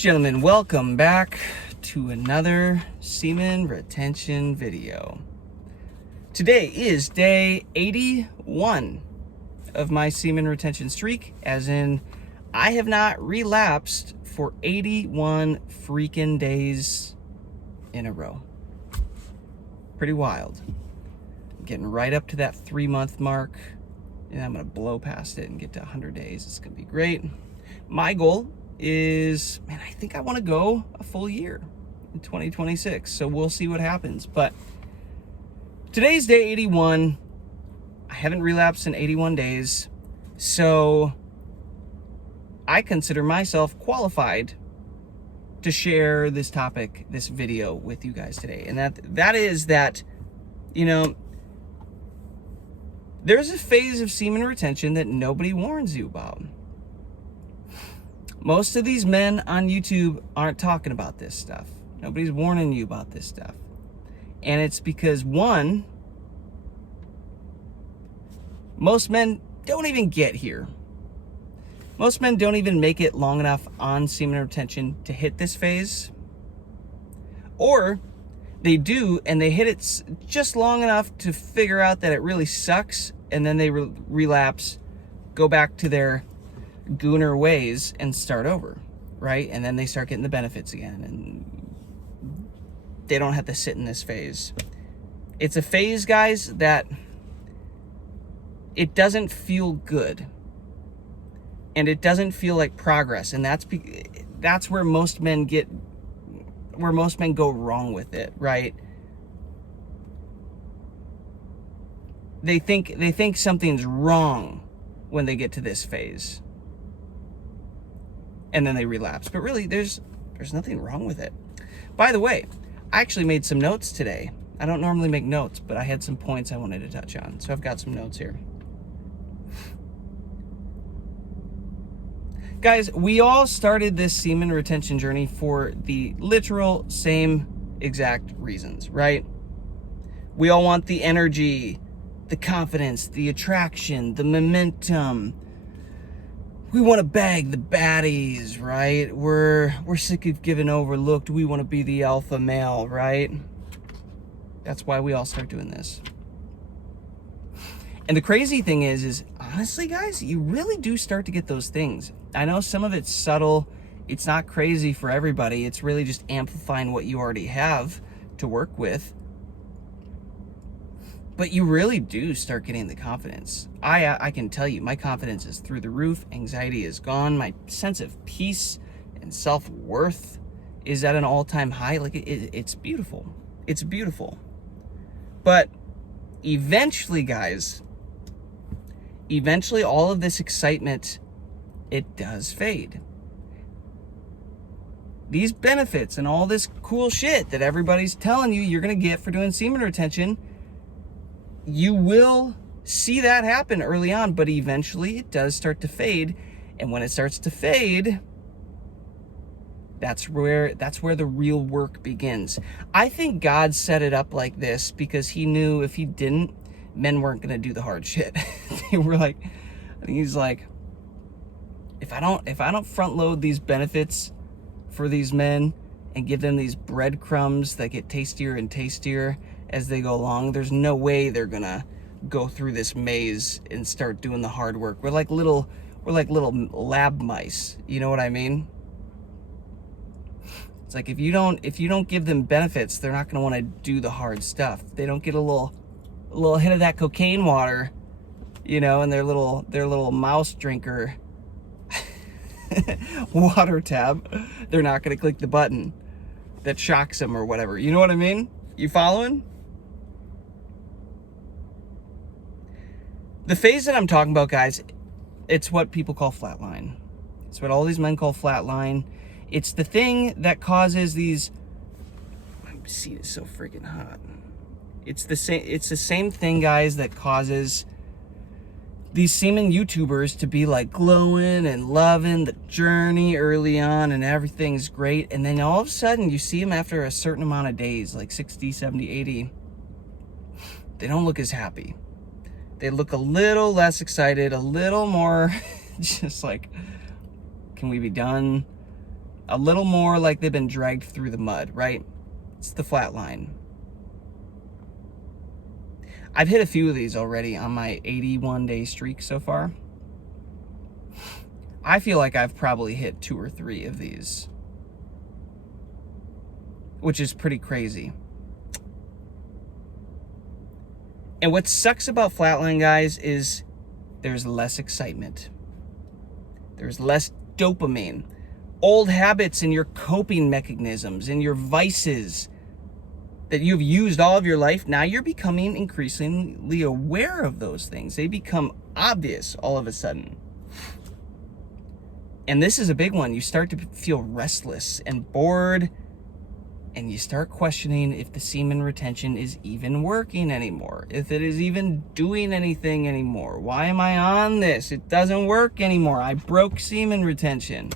Gentlemen, welcome back to another semen retention video. Today is day 81 of my semen retention streak, as in I have not relapsed for 81 freaking days in a row. Pretty wild. I'm getting right up to that 3-month mark, and I'm gonna blow past it and get to 100 days. It's gonna be great. My goal is, man, I think I want to go a full year in 2026, so we'll see what happens. But today's day 81. I haven't relapsed in 81 days, so I consider myself qualified to share this topic, this video with you guys today. And that is that, you know, there's a phase of semen retention that nobody warns you about. Most of these men on YouTube aren't talking about this stuff. Nobody's warning you about this stuff. And it's because, one, most men don't even get here. Most men don't even make it long enough on semen retention to hit this phase. Or they do, and they hit it just long enough to figure out that it really sucks, and then they relapse, go back to their gooner ways and start over, right? And then they start getting the benefits again, and they don't have to sit in this phase. It's a phase, guys, that it doesn't feel good, and it doesn't feel like progress, and that's where most men go wrong with it, right? They think something's wrong when they get to this phase, and then they relapse. But really, there's nothing wrong with it. By the way, I actually made some notes today. I don't normally make notes, but I had some points I wanted to touch on, so I've got some notes here. Guys, we all started this semen retention journey for the literal same exact reasons, right? We all want the energy, the confidence, the attraction, the momentum. We want to bag the baddies, right? We're sick of getting overlooked. We want to be the alpha male, right? That's why we all start doing this. And the crazy thing is honestly, guys, you really do start to get those things. I know some of it's subtle. It's not crazy for everybody. It's really just amplifying what you already have to work with. But you really do start getting the confidence. I can tell you, my confidence is through the roof. Anxiety is gone. My sense of peace and self-worth is at an all-time high. Like, it's beautiful. It's beautiful. But eventually, guys, all of this excitement, it does fade. These benefits and all this cool shit that everybody's telling you you're going to get for doing semen retention, you will see that happen early on, but eventually it does start to fade. And when it starts to fade, that's where the real work begins. I think God set it up like this because he knew if he didn't, men weren't going to do the hard shit. They were like, I think he's like, if I don't front load these benefits for these men and give them these breadcrumbs that get tastier and tastier as they go along, there's no way they're gonna go through this maze and start doing the hard work. We're like little lab mice. You know what I mean? It's like if you don't give them benefits, they're not gonna want to do the hard stuff. They don't get a little hit of that cocaine water, you know, and their little mouse drinker water tab, they're not gonna click the button that shocks them or whatever. You know what I mean? You following? The phase that I'm talking about, guys, it's what people call flatline. It's what all these men call flatline. It's the thing that causes these... My seat is so freaking hot. It's the same thing, guys, that causes these semen YouTubers to be like glowing and loving the journey early on and everything's great. And then all of a sudden you see them after a certain amount of days, like 60, 70, 80. They don't look as happy. They look a little less excited, a little more just like, can we be done? a little more like they've been dragged through the mud, right? It's the flat line. I've hit a few of these already on my 81-day streak so far. I feel like I've probably hit 2 or 3 of these, which is pretty crazy. And what sucks about flatline, guys, is there's less excitement. There's less dopamine. Old habits and your coping mechanisms and your vices that you've used all of your life, now you're becoming increasingly aware of those things. They become obvious all of a sudden. And this is a big one. You start to feel restless and bored, and you start questioning if the semen retention is even working anymore, if it is even doing anything anymore. Why am I on this? It doesn't work anymore. I broke semen retention.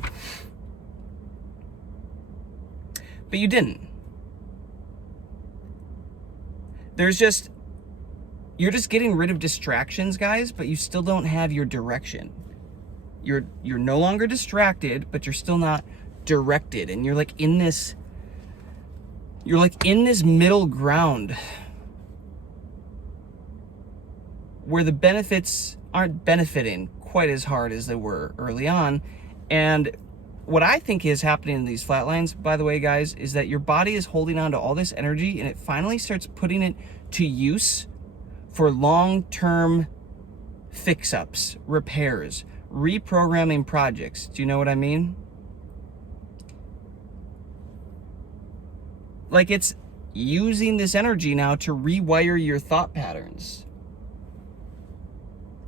But you didn't. You're just getting rid of distractions, guys, but you still don't have your direction. You're no longer distracted, but you're still not directed. And you're like in this middle ground where the benefits aren't benefiting quite as hard as they were early on. And what I think is happening in these flatlines, by the way, guys, is that your body is holding on to all this energy and it finally starts putting it to use for long-term fix-ups, repairs, reprogramming projects. Do you know what I mean? Like it's using this energy now to rewire your thought patterns.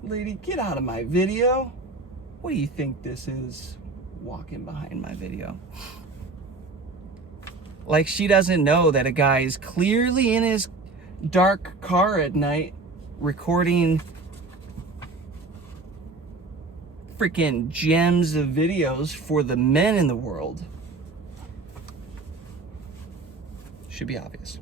Lady, get out of my video. What do you think this is? Walking behind my video. Like she doesn't know that a guy is clearly in his dark car at night recording freaking gems of videos for the men in the world. Should be obvious.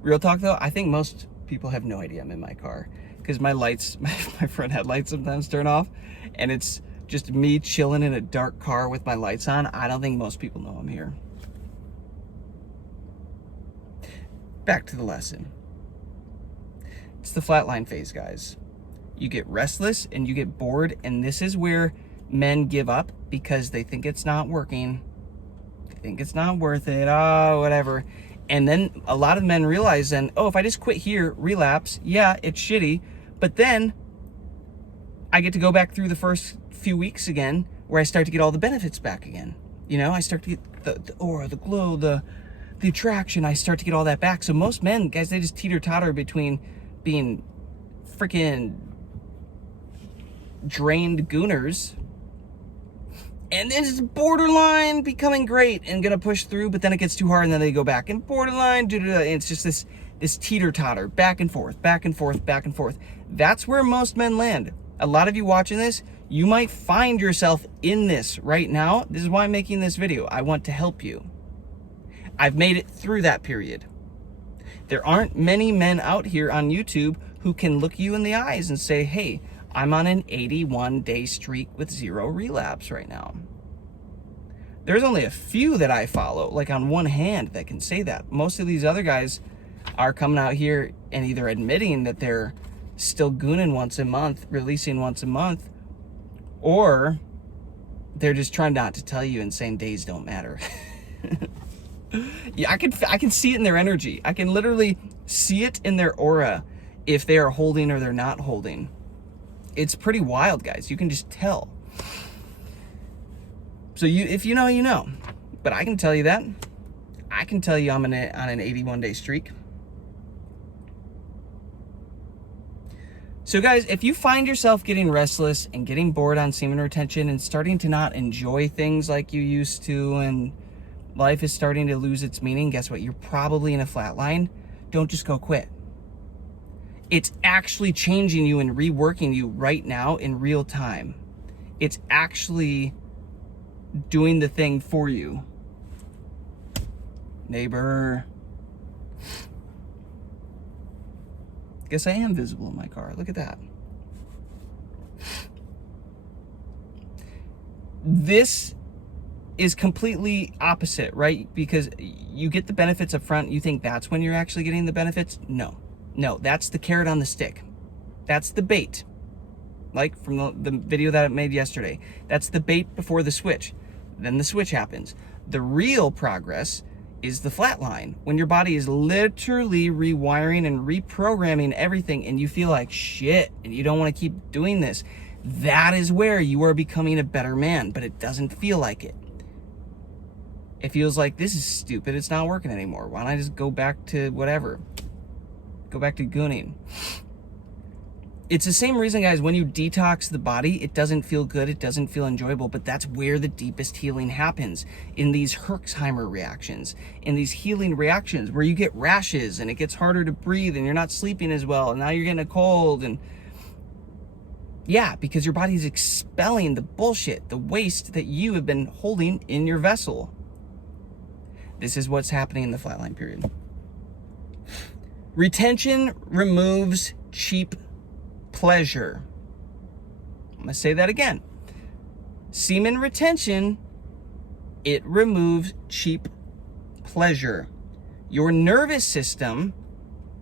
Real talk though, I think most people have no idea I'm in my car because my lights, my front headlights sometimes turn off and it's just me chilling in a dark car with my lights on. I don't think most people know I'm here. Back to the lesson. It's the flatline phase, guys. You get restless and you get bored, and this is where men give up because they think it's not working. They think it's not worth it. Oh, whatever. And then a lot of men realize then, oh, if I just quit here, relapse, yeah, it's shitty, but then I get to go back through the first few weeks again where I start to get all the benefits back again. You know, I start to get the aura, the glow, the attraction. I start to get all that back. So most men, guys, they just teeter-totter between being freaking drained gooners and then it's borderline becoming great and gonna push through, but then it gets too hard and then they go back and borderline, and it's just this teeter-totter, back and forth, back and forth, back and forth. That's where most men land. A lot of you watching this, you might find yourself in this right now. This is why I'm making this video. I want to help you. I've made it through that period. There aren't many men out here on YouTube who can look you in the eyes and say, hey, I'm on an 81-day streak with 0 relapse right now. There's only a few that I follow, like on one hand, that can say that. Most of these other guys are coming out here and either admitting that they're still gooning once a month, releasing once a month, or they're just trying not to tell you and saying days don't matter. Yeah, I can see it in their energy. I can literally see it in their aura if they are holding or they're not holding. It's pretty wild, guys. You can just tell. So if you know, you know. But I can tell you that. I can tell you I'm on an 81-day streak. So guys, if you find yourself getting restless and getting bored on semen retention and starting to not enjoy things like you used to and life is starting to lose its meaning, guess what? You're probably in a flat line. Don't just go quit. It's actually changing you and reworking you right now in real time. It's actually doing the thing for you. Neighbor. Guess I am visible in my car. Look at that. This is completely opposite, right? Because you get the benefits up front. You think that's when you're actually getting the benefits. No, that's the carrot on the stick. That's the bait. Like from the video that I made yesterday. That's the bait before the switch. Then the switch happens. The real progress is the flat line, when your body is literally rewiring and reprogramming everything and you feel like shit and you don't want to keep doing this. That is where you are becoming a better man, but it doesn't feel like it. It feels like this is stupid. It's not working anymore. Why don't I just go back to whatever? Go back to gooning. It's the same reason, guys, when you detox the body, it doesn't feel good, it doesn't feel enjoyable, but that's where the deepest healing happens, in these Herxheimer reactions, in these healing reactions where you get rashes and it gets harder to breathe and you're not sleeping as well, and now you're getting a cold, and yeah, because your body's expelling the bullshit, the waste that you have been holding in your vessel. This is what's happening in the flatline period. Retention removes cheap pleasure. I'm going to say that again. Semen retention, it removes cheap pleasure. Your nervous system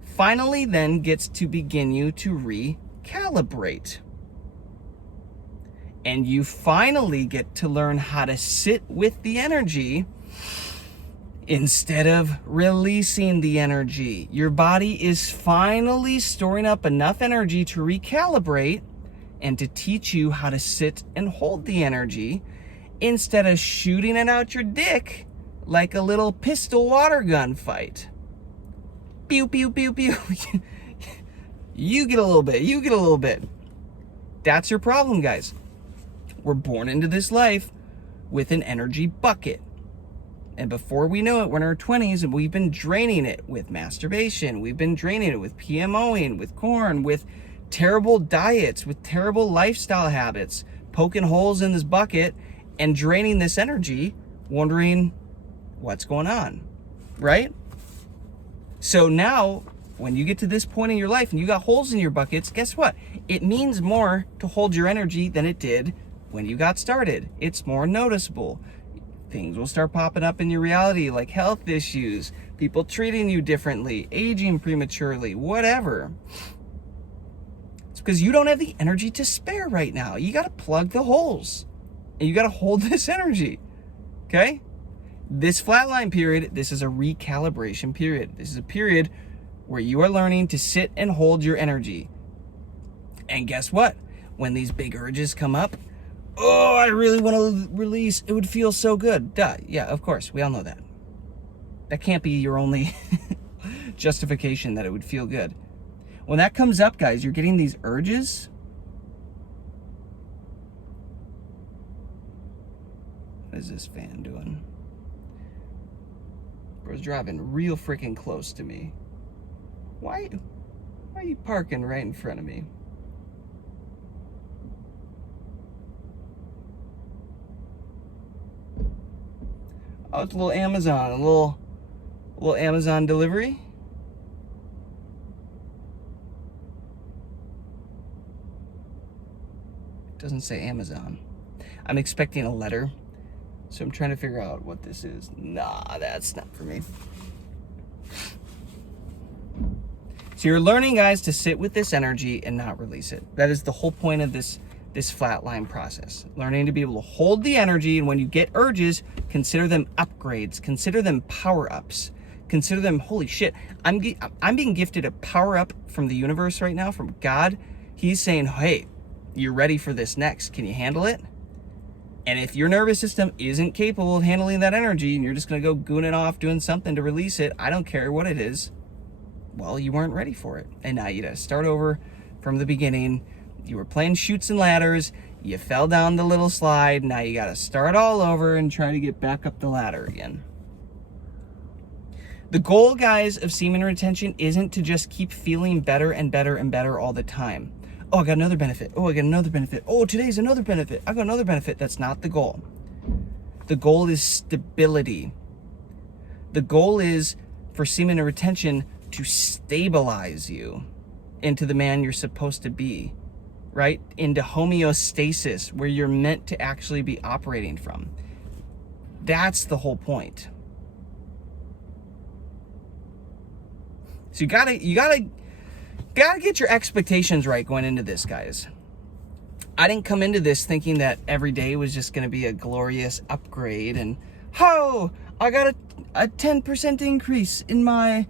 finally then gets to begin you to recalibrate. And you finally get to learn how to sit with the energy instead of releasing the energy. Your body is finally storing up enough energy to recalibrate and to teach you how to sit and hold the energy instead of shooting it out your dick like a little pistol water gun fight. Pew, pew, pew, pew. You get a little bit, you get a little bit. That's your problem, guys. We're born into this life with an energy bucket. And before we know it, we're in our 20s and we've been draining it with masturbation. We've been draining it with PMOing, with corn, with terrible diets, with terrible lifestyle habits, poking holes in this bucket and draining this energy, wondering what's going on, right? So now, when you get to this point in your life and you got holes in your buckets, guess what? It means more to hold your energy than it did when you got started. It's more noticeable. Things will start popping up in your reality, like health issues, people treating you differently, aging prematurely, whatever. It's because you don't have the energy to spare right now. You got to plug the holes and you got to hold this energy. Okay? This flatline period, this is a recalibration period. This is a period where you are learning to sit and hold your energy. And guess what? When these big urges come up, oh, I really want to release. It would feel so good. Duh. Yeah, of course. We all know that. That can't be your only justification that it would feel good. When that comes up, guys, you're getting these urges. What is this fan doing? Bro's driving real freaking close to me. Why are you parking right in front of me? Oh, it's a little Amazon, a little Amazon delivery. It doesn't say Amazon. I'm expecting a letter, so I'm trying to figure out what this is. Nah, that's not for me. So you're learning, guys, to sit with this energy and not release it. That is the whole point of this flatline process. Learning to be able to hold the energy, and when you get urges, consider them upgrades, consider them power-ups, consider them, holy shit, I'm being gifted a power-up from the universe right now, from God. He's saying, hey, you're ready for this next. Can you handle it? And if your nervous system isn't capable of handling that energy and you're just going to go goon it off doing something to release it, I don't care what it is, well, you weren't ready for it. And now you got to start over from the beginning. You were playing chutes and ladders, you fell down the little slide, now you got to start all over and try to get back up the ladder again. The goal, guys, of semen retention isn't to just keep feeling better and better and better all the time. Oh, I got another benefit. Oh, I got another benefit. Oh, today's another benefit. I got another benefit. That's not the goal. The goal is stability. The goal is for semen retention to stabilize you into the man you're supposed to be, right? Into homeostasis, where you're meant to actually be operating from. That's the whole point. So you gotta get your expectations right going into this, guys. I didn't come into this thinking that every day was just gonna be a glorious upgrade and, oh, I got a 10% increase in my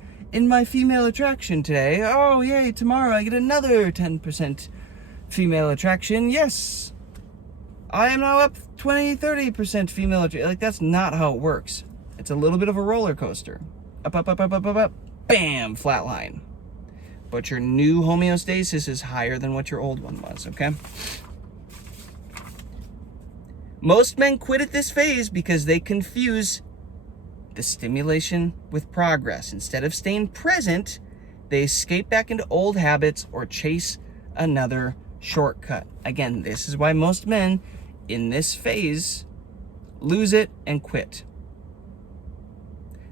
female attraction today. Oh yay, tomorrow I get another 10% female attraction. Yes, I am now up 20-30% female attraction. Like, that's not how it works. It's a little bit of a roller coaster. Up, up, up, up, up, up, up, bam, flatline. But your new homeostasis is higher than what your old one was, okay? Most men quit at this phase because they confuse the stimulation with progress. Instead of staying present, they escape back into old habits or chase another shortcut. Again, this is why most men in this phase lose it and quit.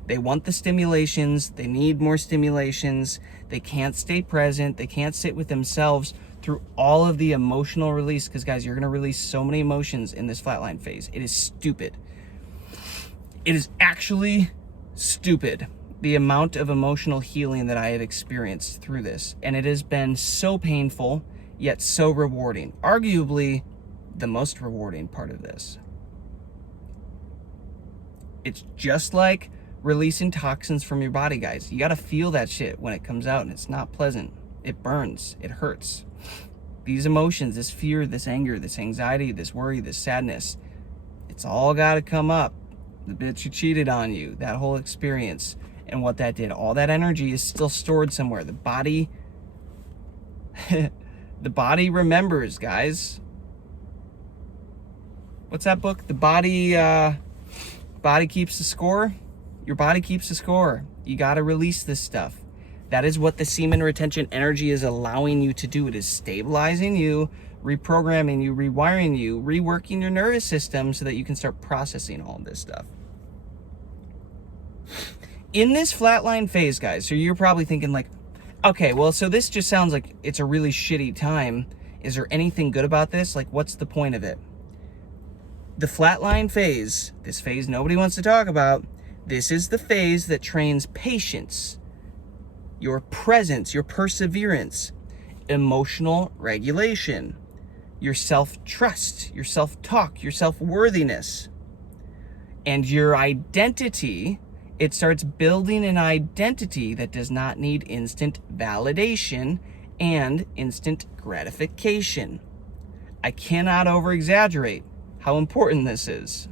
They want the stimulations, they need more stimulations, they can't stay present, they can't sit with themselves through all of the emotional release, because guys, you're gonna release so many emotions in this flatline phase. It is stupid. It is actually stupid, the amount of emotional healing that I have experienced through this. And it has been so painful, yet so rewarding. Arguably the most rewarding part of this. It's just like releasing toxins from your body, guys. You gotta feel that shit when it comes out, and it's not pleasant. It burns, it hurts. These emotions, this fear, this anger, this anxiety, this worry, this sadness, it's all gotta come up. The bitch who cheated on you, that whole experience, and what that did. All that energy is still stored somewhere. The body, the body remembers, guys. What's that book? The body keeps the score. Your body keeps the score. You got to release this stuff. That is what the semen retention energy is allowing you to do. It is stabilizing you, reprogramming you, rewiring you, reworking your nervous system so that you can start processing all of this stuff. In this flatline phase, guys, so you're probably thinking like, okay, well, so this just sounds like it's a really shitty time. Is there anything good about this? Like, what's the point of it? The flatline phase, this phase nobody wants to talk about, this is the phase that trains patience, your presence, your perseverance, emotional regulation, your self-trust, your self-talk, your self-worthiness, and your identity. It starts building an identity that does not need instant validation and instant gratification. I cannot over-exaggerate how important this is.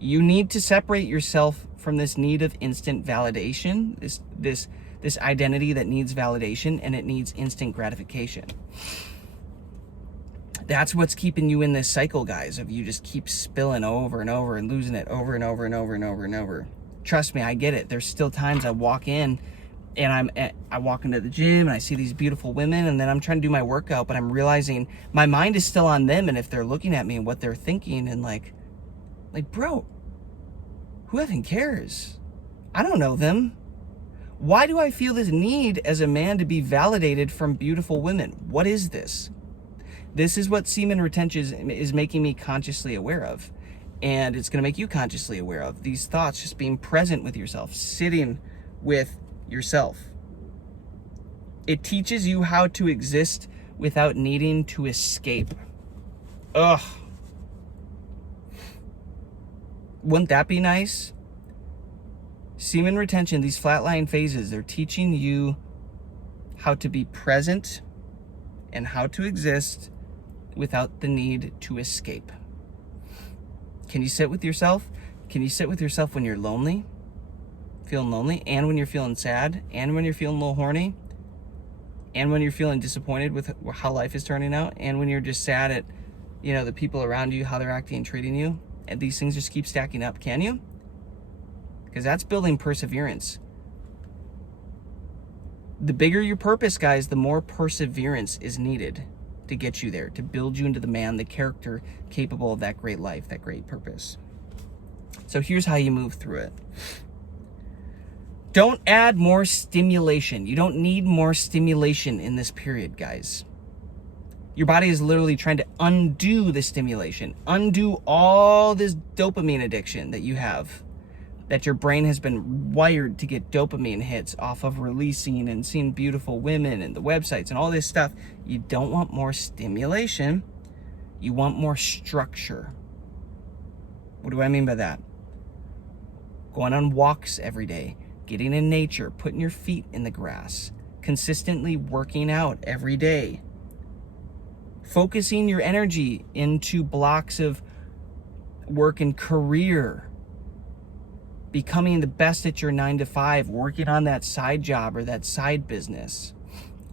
You need to separate yourself from this need of instant validation, this identity that needs validation, and it needs instant gratification. That's what's keeping you in this cycle, guys, of you just keep spilling over and over and losing it over and over and over and over and over. Trust me, I get it. There's still times I walk in and I walk into the gym and I see these beautiful women, and then I'm trying to do my workout, but I'm realizing my mind is still on them, and if they're looking at me and what they're thinking, and like, bro, who even cares? I don't know them. Why do I feel this need as a man to be validated from beautiful women? What is this? This is what semen retention is making me consciously aware of. And it's going to make you consciously aware of these thoughts, just being present with yourself, sitting with yourself. It teaches you how to exist without needing to escape. Ugh. Wouldn't that be nice? Semen retention, these flatline phases, they're teaching you how to be present and how to exist without the need to escape. Can you sit with yourself? Can you sit with yourself when you're lonely? Feeling lonely, and when you're feeling sad, and when you're feeling a little horny, and when you're feeling disappointed with how life is turning out, and when you're just sad at, the people around you, how they're acting and treating you, and these things just keep stacking up. Can you? Because that's building perseverance. The bigger your purpose, guys, the more perseverance is needed to get you there, to build you into the man, the character capable of that great life, that great purpose. So here's how you move through it. Don't add more stimulation. You don't need more stimulation in this period, guys. Your body is literally trying to undo the stimulation, undo all this dopamine addiction that you have, that your brain has been wired to get dopamine hits off of releasing and seeing beautiful women and the websites and all this stuff. You don't want more stimulation. You want more structure. What do I mean by that? Going on walks every day, getting in nature, putting your feet in the grass, consistently working out every day, focusing your energy into blocks of work and career, becoming the best at your 9 to 5, working on that side job or that side business,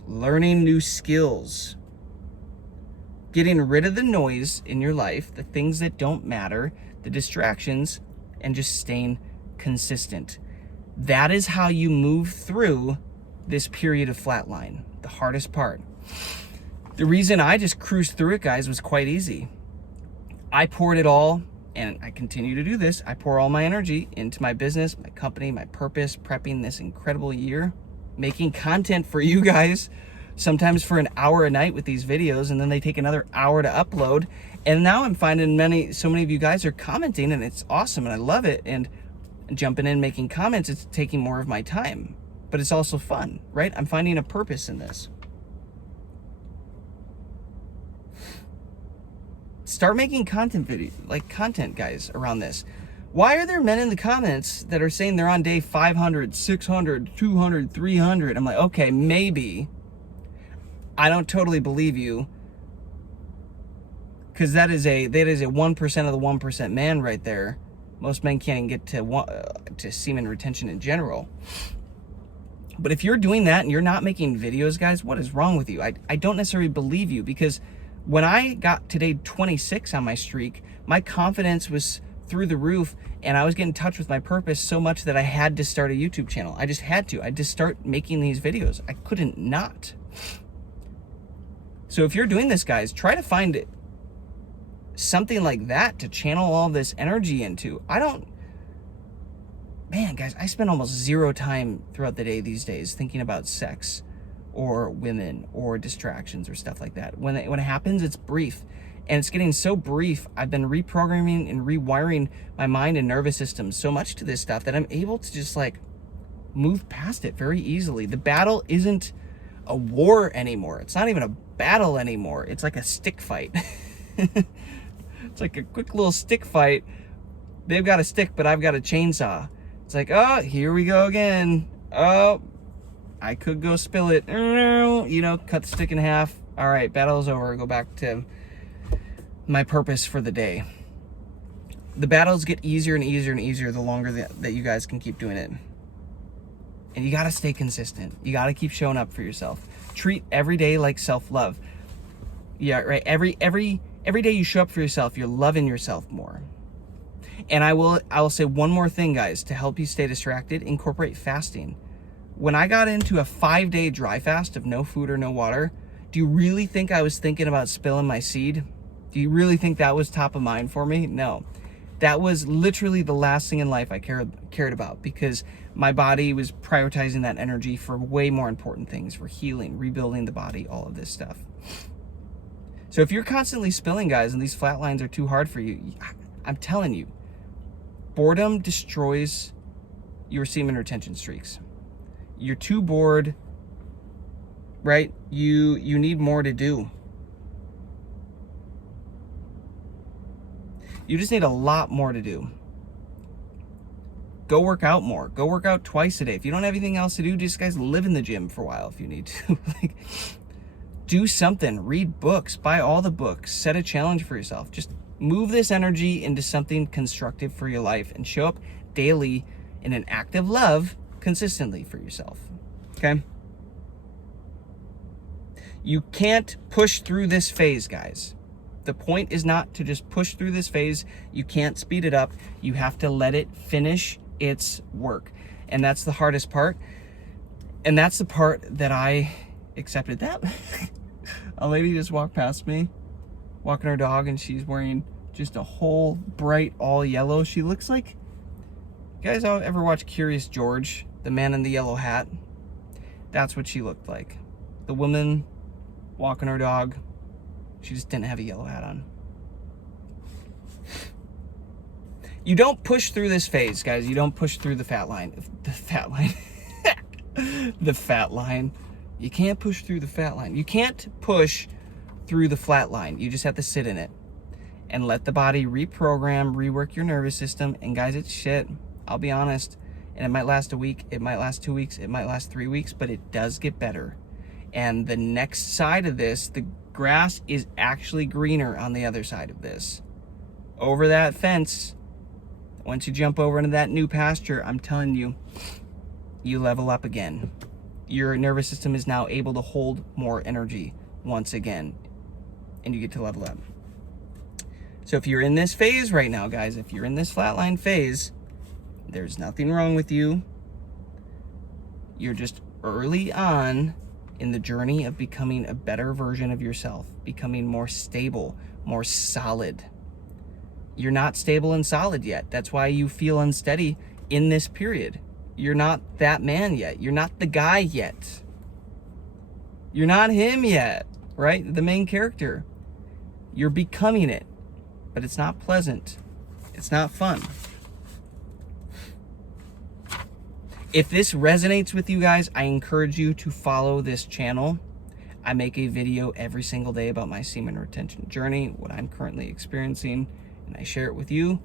learning new skills, getting rid of the noise in your life, the things that don't matter, the distractions, and just staying consistent. That is how you move through this period of flatline, the hardest part. The reason I just cruised through it, guys, was quite easy. I poured it all, and I continue to do this. I pour all my energy into my business, my company, my purpose, prepping this incredible year, making content for you guys, sometimes for an hour a night with these videos, and then they take another hour to upload. And now I'm finding so many of you guys are commenting, and it's awesome, and I love it. And jumping in, making comments, it's taking more of my time, but it's also fun, right? I'm finding a purpose in this. Start making content, guys, around this. Why are there men in the comments that are saying they're on day 500, 600, 200, 300? I'm like, okay, maybe. I don't totally believe you, because that is a 1% of the 1% man right there. Most men can't even get to semen retention in general. But if you're doing that and you're not making videos, guys, what is wrong with you? I don't necessarily believe you, because when I got to day 26 on my streak, my confidence was through the roof, and I was getting in touch with my purpose so much that I had to start a YouTube channel. I just had to. I just start making these videos. I couldn't not. So if you're doing this, guys, try to find something like that to channel all this energy into. Man, guys, I spend almost zero time throughout the day these days thinking about sex or women or distractions or stuff like that. When it happens, it's brief. And it's getting so brief, I've been reprogramming and rewiring my mind and nervous system so much to this stuff that I'm able to just like move past it very easily. The battle isn't a war anymore. It's not even a battle anymore. It's like a stick fight. It's like a quick little stick fight. They've got a stick, but I've got a chainsaw. It's like, oh, here we go again. Oh, I could go spill it. You know, cut the stick in half. All right, battle's over. Go back to my purpose for the day. The battles get easier and easier and easier the longer that you guys can keep doing it. And you got to stay consistent. You got to keep showing up for yourself. Treat every day like self-love. Yeah, right. Every day you show up for yourself, you're loving yourself more. And I will say one more thing, guys, to help you stay distracted. Incorporate fasting. When I got into a 5-day dry fast of no food or no water, do you really think I was thinking about spilling my seed? Do you really think that was top of mind for me? No. That was literally the last thing in life I cared about, because my body was prioritizing that energy for way more important things, for healing, rebuilding the body, all of this stuff. So if you're constantly spilling, guys, and these flat lines are too hard for you, I'm telling you, boredom destroys your semen retention streaks. You're too bored, right? You need more to do. You just need a lot more to do. Go work out more. Go work out twice a day. If you don't have anything else to do, just, guys, live in the gym for a while if you need to. Like, do something. Read books. Buy all the books. Set a challenge for yourself. Just move this energy into something constructive for your life and show up daily in an act of love consistently for yourself. Okay? You can't push through this phase, guys. The point is not to just push through this phase. You can't speed it up. You have to let it finish its work. And that's the hardest part. And that's the part that I accepted. That a lady just walked past me, walking her dog, and she's wearing just a whole bright all yellow. She looks like, you guys ever watch Curious George, the man in the yellow hat? That's what she looked like. The woman walking her dog, She just didn't have a yellow hat on. You don't push through this phase, guys. You don't push through the fat line. The fat line. The fat line. You can't push through the fat line. You can't push through the flat line. You just have to sit in it and let the body reprogram, rework your nervous system. And guys, it's shit. I'll be honest. And it might last a week. It might last 2 weeks. It might last 3 weeks, but it does get better. And the next side of this, the grass is actually greener on the other side of this. Over that fence, once you jump over into that new pasture, I'm telling you, you level up again. Your nervous system is now able to hold more energy once again, and you get to level up. So if you're in this phase right now, guys, if you're in this flatline phase, there's nothing wrong with you. You're just early on in the journey of becoming a better version of yourself, becoming more stable, more solid. You're not stable and solid yet. That's why you feel unsteady in this period. You're not that man yet. You're not the guy yet. You're not him yet, right? The main character. You're becoming it, but it's not pleasant. It's not fun. If this resonates with you guys, I encourage you to follow this channel. I make a video every single day about my semen retention journey, what I'm currently experiencing, and I share it with you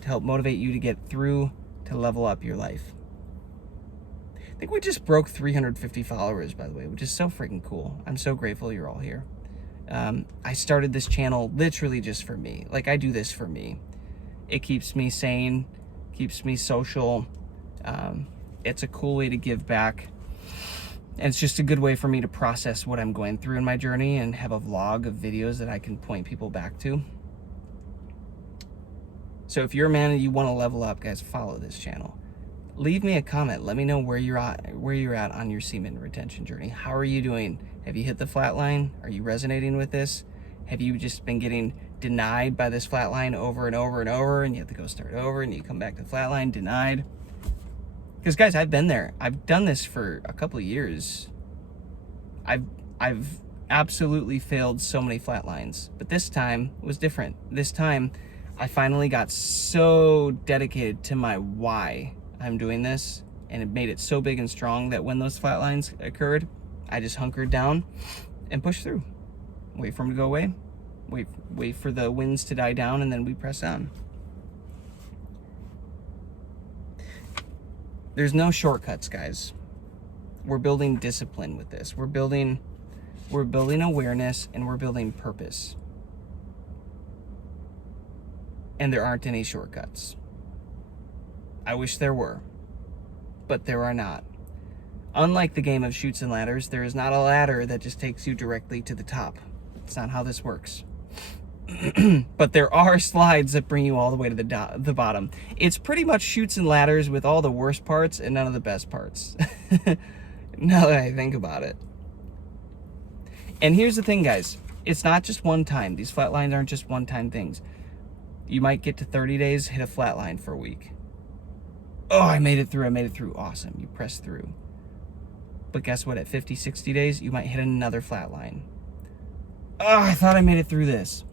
to help motivate you to get through, to level up your life. I think we just broke 350 followers, by the way, which is so freaking cool. I'm so grateful you're all here. I started this channel literally just for me. Like, I do this for me. It keeps me sane, keeps me social. It's a cool way to give back. And it's just a good way for me to process what I'm going through in my journey and have a vlog of videos that I can point people back to. So if you're a man and you want to level up, guys, follow this channel. Leave me a comment. Let me know where you're at on your semen retention journey. How are you doing? Have you hit the flat line? Are you resonating with this? Have you just been getting denied by this flat line over and over and over, and you have to go start over and you come back to flat line, denied? Because guys, I've been there. I've done this for a couple of years. I've absolutely failed so many flat lines, but this time was different. This time I finally got so dedicated to my why I'm doing this, and it made it so big and strong that when those flat lines occurred, I just hunkered down and pushed through. Wait for them to go away, wait for the winds to die down, and then we press on. There's no shortcuts, guys. We're building discipline with this. We're building awareness, and we're building purpose. And there aren't any shortcuts. I wish there were, but there are not. Unlike the game of Chutes and Ladders, there is not a ladder that just takes you directly to the top. That's not how this works. But there are slides that bring you all the way to the bottom. It's pretty much Chutes and Ladders with all the worst parts and none of the best parts. Now that I think about it. And here's the thing, guys. It's not just one time. These flat lines aren't just one-time things. You might get to 30 days, hit a flat line for a week. Oh, I made it through. Awesome. You press through. But guess what? At 50, 60 days, you might hit another flat line. Oh, I thought I made it through this.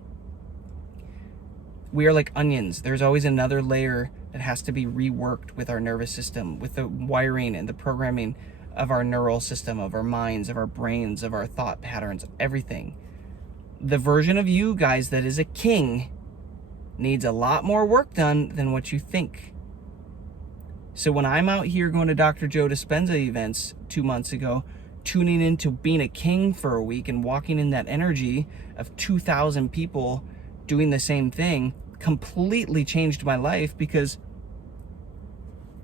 We are like onions. There's always another layer that has to be reworked with our nervous system, with the wiring and the programming of our neural system, of our minds, of our brains, of our thought patterns, everything. The version of you guys that is a king needs a lot more work done than what you think. So when I'm out here going to Dr. Joe Dispenza events 2 months ago, tuning into being a king for a week and walking in that energy of 2,000 people doing the same thing, completely changed my life, because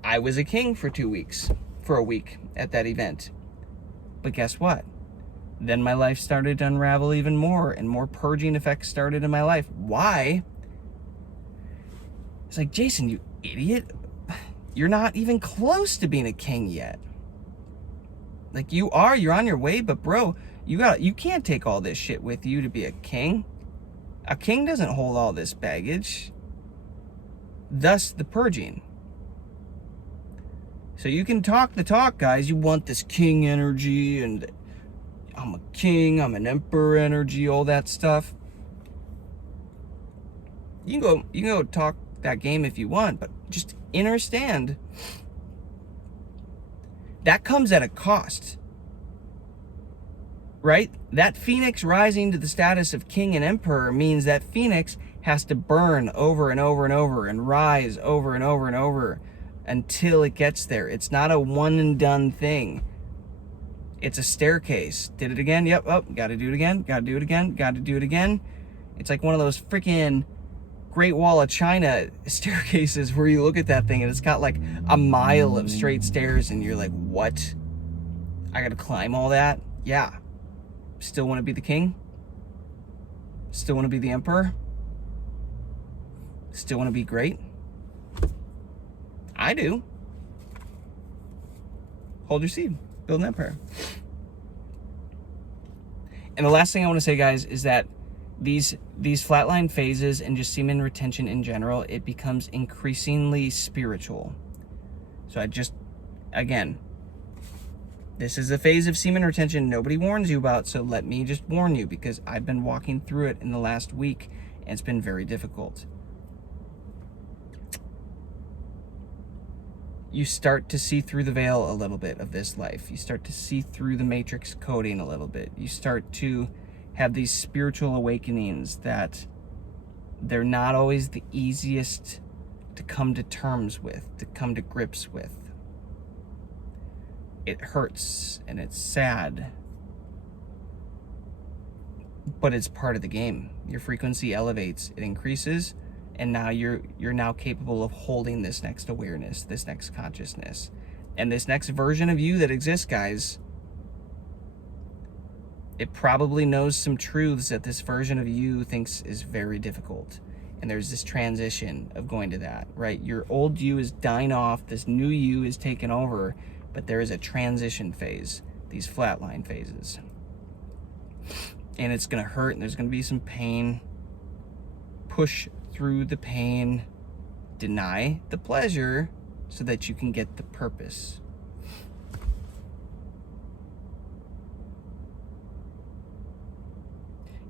I was a king for 2 weeks, for a week at that event. But guess what? Then my life started to unravel even more, and more purging effects started in my life. Why? It's like, Jason, you idiot. You're not even close to being a king yet. Like, you're on your way, but bro, you can't take all this shit with you to be a king. A king doesn't hold all this baggage. Thus the purging. So you can talk the talk, guys. You want this king energy, and I'm a king, I'm an emperor energy, all that stuff. You can go talk that game if you want, but just understand that comes at a cost, right? That phoenix rising to the status of king and emperor means that phoenix has to burn over and over and over and rise over and over and over until it gets there. It's not a one and done thing. It's a staircase. Did it again? Yep. Oh, gotta do it again. Gotta do it again. Gotta do it again. It's like one of those freaking Great Wall of China staircases where you look at that thing and it's got like a mile of straight stairs and you're like, what? I gotta climb all that? Yeah. Still want to be the king? Still want to be the emperor? Still want to be great? I do. Hold your seed. Build an empire. And the last thing I want to say, guys, is that these flatline phases and just semen retention in general, it becomes increasingly spiritual. So again, this is a phase of semen retention nobody warns you about, so let me just warn you, because I've been walking through it in the last week, and it's been very difficult. You start to see through the veil a little bit of this life. You start to see through the matrix coding a little bit. You start to have these spiritual awakenings that they're not always the easiest to come to terms with, to come to grips with. It hurts and it's sad, but it's part of the game. Your frequency elevates, it increases, and now you're now capable of holding this next awareness, this next consciousness, and this next version of you that exists, guys. It probably knows some truths that this version of you thinks is very difficult. And there's this transition of going to that, right? Your old you is dying off, this new you is taken over, but there is a transition phase, these flatline phases. And it's gonna hurt and there's gonna be some pain. Push through the pain, deny the pleasure so that you can get the purpose.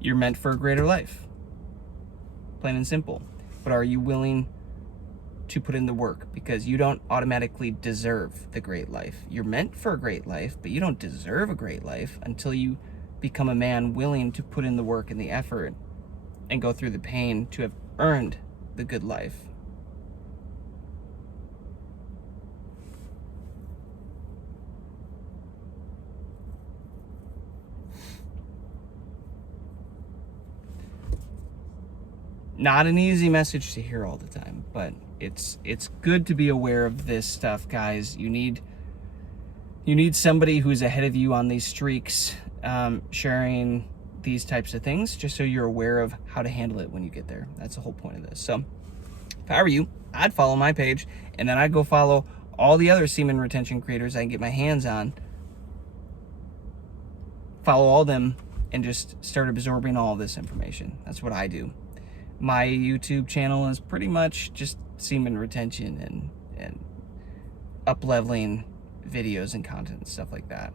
You're meant for a greater life, plain and simple. But are you willing to put in the work? Because you don't automatically deserve the great life. You're meant for a great life, but you don't deserve a great life until you become a man willing to put in the work and the effort and go through the pain to have earned the good life. Not an easy message to hear all the time, but it's good to be aware of this stuff, guys. You need somebody who's ahead of you on these streaks, sharing these types of things, just so you're aware of how to handle it when you get there. That's the whole point of this. So if I were you, I'd follow my page, and then I'd go follow all the other semen retention creators I can get my hands on, follow all of them, and just start absorbing all of this information. That's what I do. My YouTube channel is pretty much just semen retention and up-leveling videos and content and stuff like that.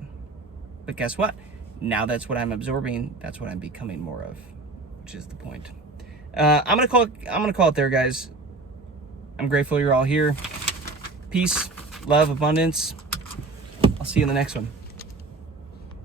But guess what? Now that's what I'm absorbing. That's what I'm becoming more of, which is the point. I'm gonna call it there, guys. I'm grateful you're all here. Peace, love, abundance. I'll see you in the next one.